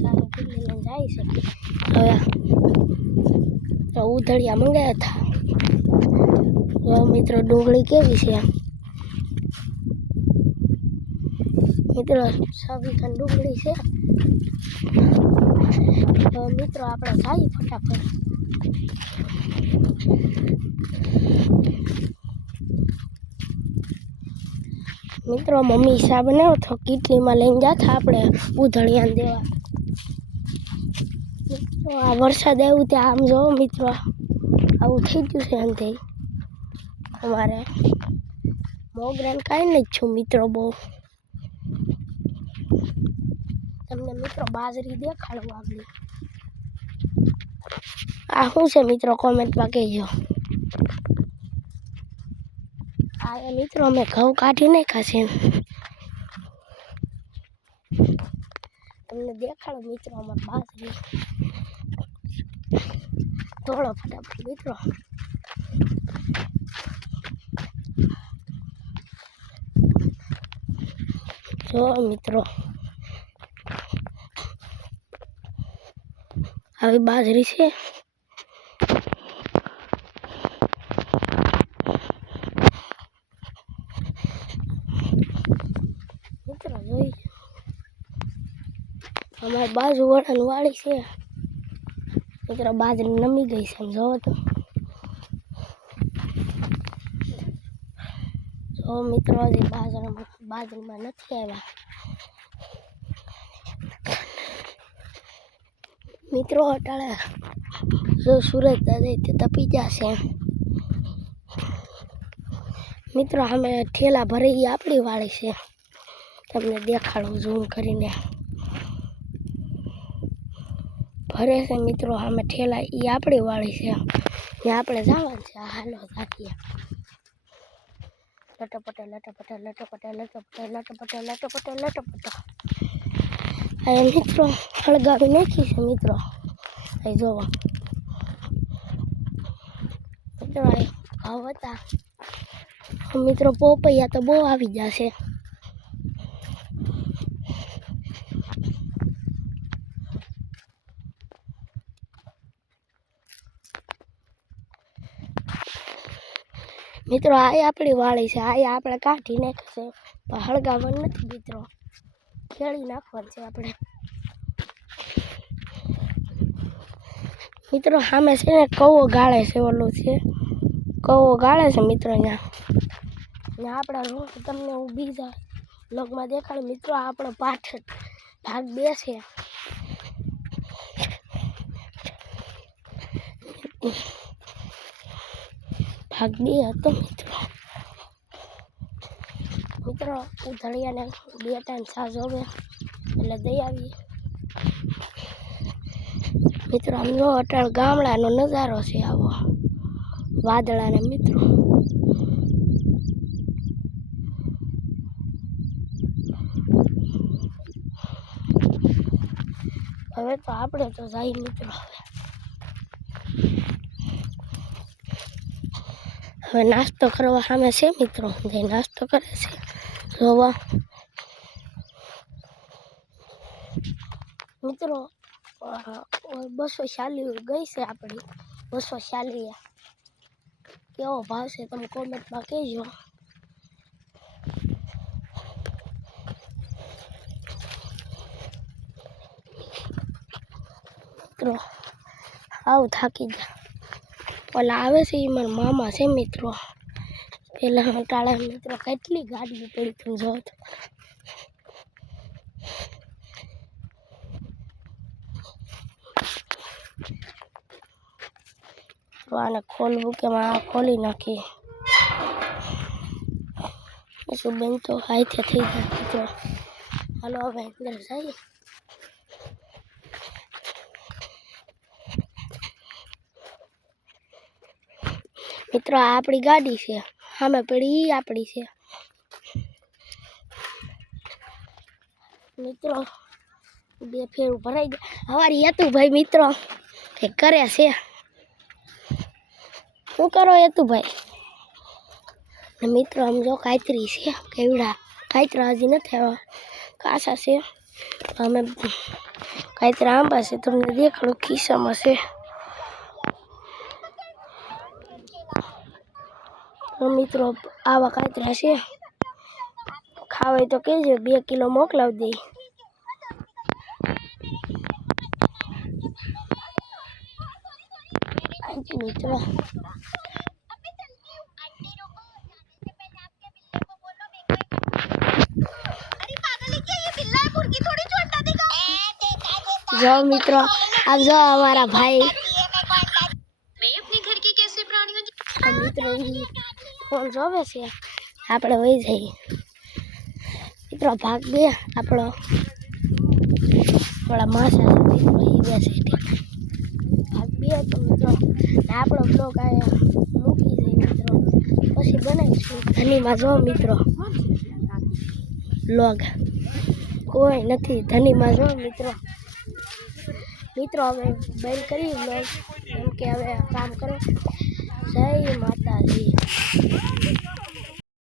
સારી કિલ્લી લઈને જાય છે. હવે ઉધળિયા મંગાવ્યા હતા. મિત્રો ડુંગળી કેવી છે મિત્રો, 6 વીઘા ડુંગળી છે. મિત્રો આપણે જઈએ ફટાફટ. મિત્રો મમ્મી શા બનાવો તો કીટલીમાં લઈને જતા આપણે ઉધળિયાને દેવા. મિત્રો આ વરસાદ આવ્યું ત્યાં આમ જોવો મિત્રો આવું થઈ ગયું છે. અંતે અમારે મોગરાને કાંઈ નથી છું મિત્રો. બહુ તમને મિત્રો બાજરી દેખાડવા આપણી આ શું છે મિત્રો, કોમેન્ટમાં કહેજો. આ મિત્રો અમે ઘઉં કાઢી નાખ્યા છે. તમને દેખાડો મિત્રો અમારે બાજરી. થોડો ફટાફટ મિત્રો. જો મિત્રો આવી બાજરી છે. મિત્રો જોઈ અમારી બાજુ વળાની વાળી છે મિત્રો. બાજરી નમી ગઈ છે જોવો તો. જો મિત્રો હજી બાજરીમાં નથી આવ્યા મિત્રો. અટાળે જો સુરજ દાદા તે તપી જશે મિત્રો. અમે ઠેલા ભરી આપણી વાળી છે. તમને દેખાડું ઝૂમ કરીને. ભરે છે મિત્રો અમે ઠેલા એ આપણી વાળી છે. ને આપણે જવાનું છે. હાલો જાતીએ. લટપટે લટપટે લટપટે લટપટે લટપટે લટપટે લટપટે. આ મિત્રો હળગાવી નાખી છે મિત્રો. અહીં જોવો મિત્રો ઘઉં હતા મિત્રો. પોપૈયા તો બહુ આવી જશે. મિત્રો આ આપણી વાળી છે. આ આપણે કાઢી નાખશે પણ હળગાવવાનું નથી મિત્રો. ખેડી નાખવાનું છે આપણે મિત્રો. સામે છે ને કૌવો ગાળે છે. ઓલું છે કૌવો ગાળે છે મિત્રો. અહીંયા આપણા રોડ તમને હું બીજા બ્લોગમાં દેખાડું મિત્રો. આપણો પાછળ ભાગ 2 છે. ભાગ 2 હતો મિત્રો. મિત્રો ઉધળિયાને 2 ટાઈમ છાશ જોવે એટલે દઈ આવીએ મિત્રો. આમ જો અટાળ ગામડાનો નજારો છે આવો વાદળાને મિત્રો. હવે તો આપણે તો જાય મિત્રો. હવે નાસ્તો કરવા સામે છે મિત્રો. જે નાસ્તો કરે છે જોવા મિત્રો. 240 ગઈ છે આપણી. 240 કેવો ભાવ છે તમે કોમેન્ટમાં કહેજો. મિત્રો આવું થાકી ગયા. ઓલા આવે છે એ મારા મામા છે મિત્રો. પેલા ટાળા મિત્રો કેટલી ગાડીઓ પડી તમે જો તો. આને ખોલવું કે ખોલી નાખી શું બેન તો હાઈથે થઈ જાય મિત્રો. હાલો હવે અંદર જઈએ. મિત્રો આ આપણી ગાડી છે. સામે પડી ઈ આપણી છે મિત્રો. 2 ફેરું ભરાઈ ગયા. હવારી હતું ભાઈ મિત્રો એ કરે છે. શું કરો હતું ભાઈ મિત્રો. આમ જો કાતરી છે કેવડા. કાતરા હજી નથી આવ્યા. કાસા છે અમે કાંઈ આંબા છે તમને દેખાડો ખિસ્સામાં છે તો મિત્રો આવા કાતરા છે ખાવાય તો કહેજો 2 કિલો મોકલાવી દઈ મિત્રો जाओ मित्रों अब जाओ हमारा भाई मित्रों फोन जोवे से આપણે વહી જઈએ મિત્રો ભાગ બે આપણો થોડા માસા મિત્રો એ બેસે ભાગ બે તો મિત્રો આપણો બ્લોગ આયા મૂકી દઈએ મિત્રો પછી બનાવીશું ધનીમાં જો મિત્રો બ્લોગ કોઈ નથી ધનીમાં જો મિત્રો હવે બંધ કરી બ્લોગ કેમ કે હવે કામ કરો જય માતાજી